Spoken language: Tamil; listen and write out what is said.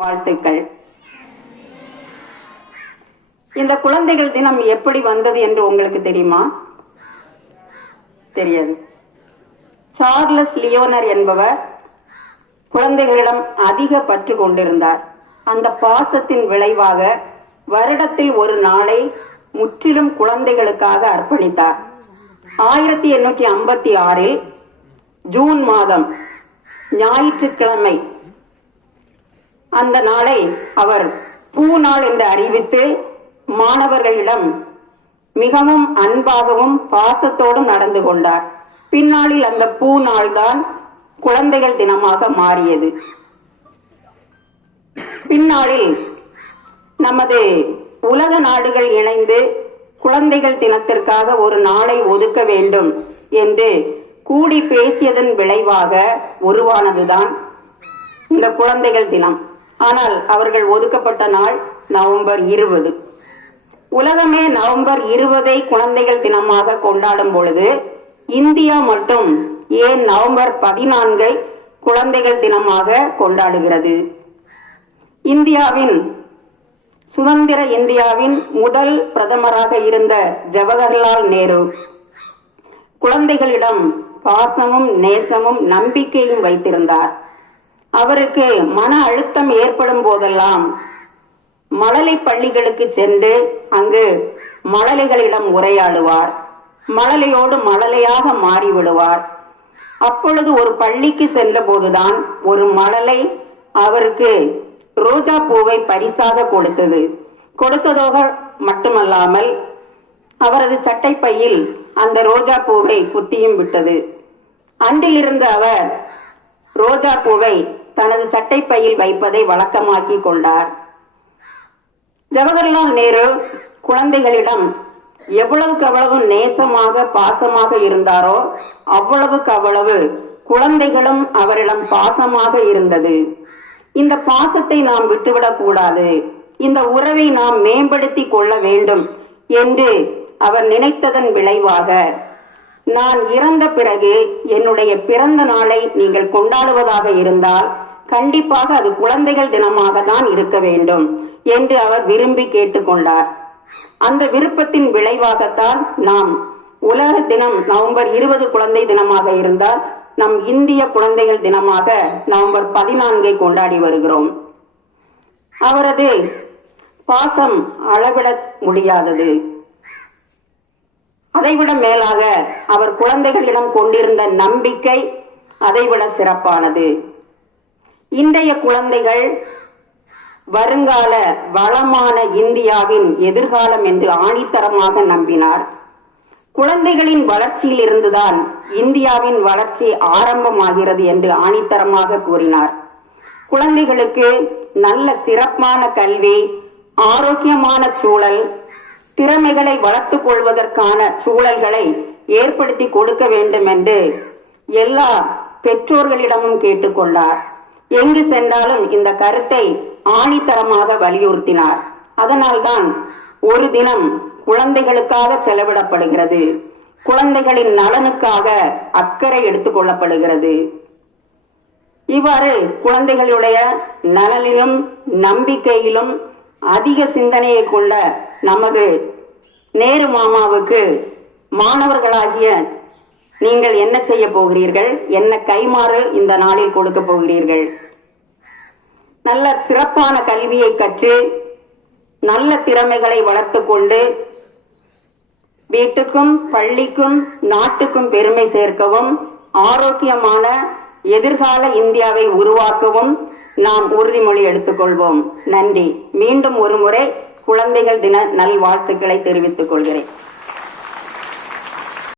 வாழ்த்துக்கள். இந்த குழந்தைகள் தினம் எப்படி வந்தது என்று உங்களுக்கு தெரியுமா? தெரியாது. சார்லஸ் லியோனர் என்பவர் குழந்தைகளிடம் அதிக பற்று கொண்டிருந்தார். அந்த பாசத்தின் விளைவாக வருடத்தில் ஒரு நாளை முற்றிலும் குழந்தைகளுக்காக அர்ப்பணித்தார். 1856 ஜூன் மாதம் ஞாயிற்றுக்கிழமை அந்த நாளை அவர் பூநாள் என்று அறிவித்து மாணவர்களிடம் மிகவும் அன்பாகவும் பாசத்தோடும் நடந்து கொண்டார். பின்னாளில் அந்த பூநாள் தான் குழந்தைகள் தினமாக மாறியது. பின்னாளில் நமது உலக நாடுகள் இணைந்து குழந்தைகள் தினத்திற்காக ஒரு நாளை ஒதுக்க வேண்டும் என்று கூடி பேசியதன் விளைவாக உருவானதுதான் இந்த குழந்தைகள் தினம். ஆனால் அவர்கள் ஒதுக்கப்பட்ட நாள் நவம்பர் 20. உலகமே நவம்பர் 20 குழந்தைகள் தினமாக கொண்டாடும் பொழுது இந்தியா மட்டும் ஏன் நவம்பர் 14 குழந்தைகள் தினமாக கொண்டாடுகிறது? சுதந்திர இந்தியாவின் முதல் பிரதமராக இருந்த ஜவஹர்லால் நேரு குழந்தைகளிடம் பாசமும் நேசமும் நம்பிக்கையும் வைத்திருந்தார். அவருக்கு மன அழுத்தம் ஏற்படும் போதெல்லாம் மழலை பள்ளிகளுக்கு சென்று அங்கு மழலைகளிடம் உரையாடுவார். மழலையோடு மழலையாக மாறிவிடுவார். அப்பொழுது ஒரு பள்ளிக்கு சென்ற போதுதான் ஒரு மழலை அவருக்கு ரோஜா பூவை பரிசாக கொடுத்ததோக மட்டுமல்லாமல் அவரது சட்டைப்பையில் அந்த ரோஜா பூவை குத்தியும் விட்டது. அன்றிலிருந்து அவர் ரோஜா பூவை தனது சட்டைப்பையில் வைப்பதை வழக்கமாக்கி கொண்டார். ஜவஹர்லால் நேரு குழந்தைகளிடம் எவ்வளவுக்கு அவ்வளவு நேசமாக பாசமாக இருந்தாரோ அவ்வளவுக்கு அவ்வளவு குழந்தைகளும் அவரிடம் பாசமாக இருந்தது. இந்த பாசத்தை நாம் விட்டுவிடக் கூடாது, இந்த உறவை நாம் மேம்படுத்தி கொள்ள வேண்டும் என்று அவர் நினைத்ததன் விளைவாக நான் இறந்த பிறகு என்னுடைய பிறந்த நாளை நீங்கள் கொண்டாடுவதாக இருந்தால் கண்டிப்பாக அது குழந்தைகள் தினமாக தான் இருக்க வேண்டும் என்று அவர் விரும்பி கேட்டுக்கொண்டார். அந்த விருப்பத்தின் விளைவாகத்தான் நாம் உலக தினம் நவம்பர் 20 குழந்தை தினமாக இருந்தால் நம் இந்திய குழந்தைகள் தினமாக நவம்பர் 14 கொண்டாடி வருகிறோம். அவரது பாசம் அளவிட முடியாதது. அதைவிட மேலாக அவர் குழந்தைகளிடம் கொண்டிருந்த நம்பிக்கை அதைவிட சிறப்பானது. இன்றைய குழந்தைகள் வருங்கால வளமான இந்தியாவின் எதிர்காலம் என்று ஆணித்தரமாக நம்பினார். குழந்தைகளின் வளர்ச்சியில் இருந்துதான் இந்தியாவின் வளர்ச்சி ஆரம்பமாகிறது என்று ஆணித்தரமாக கூறினார். குழந்தைகளுக்கு நல்ல சிறப்பான கல்வி, ஆரோக்கியமான சூழல், திறமைகளை வளர்த்துக் கொள்வதற்கான சூழல்களை ஏற்படுத்தி கொடுக்க வேண்டும் என்று எல்லா பெற்றோர்களிடமும் கேட்டுக்கொண்டார். எங்கு சென்றாலும் இந்த கருத்தை ஆணித்தரமாக வலியுறுத்தினார். அதனால்தான் ஒரு தினம் குழந்தைகளுக்காக செலவிடப்படுகிறது. குழந்தைகளின் நலனுக்காக அக்கறை எடுத்துக் கொள்ளப்படுகிறது. இவ்வாறு குழந்தைகளுடைய நலனிலும் நம்பிக்கையிலும் அதிக சிந்தனையை கொண்ட நமது நேரு மாமாவுக்கு மாணவர்களாகிய நீங்கள் என்ன செய்ய போகிறீர்கள்? என்ன கைமாறு இந்த நாளில் கொடுக்க போகிறீர்கள்? நல்ல சிறப்பான கல்வியை கற்று நல்ல திறமைகளை வளர்த்து கொண்டு வீட்டுக்கும் பள்ளிக்கும் நாட்டுக்கும் பெருமை சேர்க்கவும் ஆரோக்கியமான எதிர்கால இந்தியாவை உருவாக்கவும் நாம் உறுதிமொழி எடுத்துக்கொள்வோம். நன்றி. மீண்டும் ஒரு முறை குழந்தைகள் தின நல்வாழ்த்துக்களை தெரிவித்துக் கொள்கிறேன்.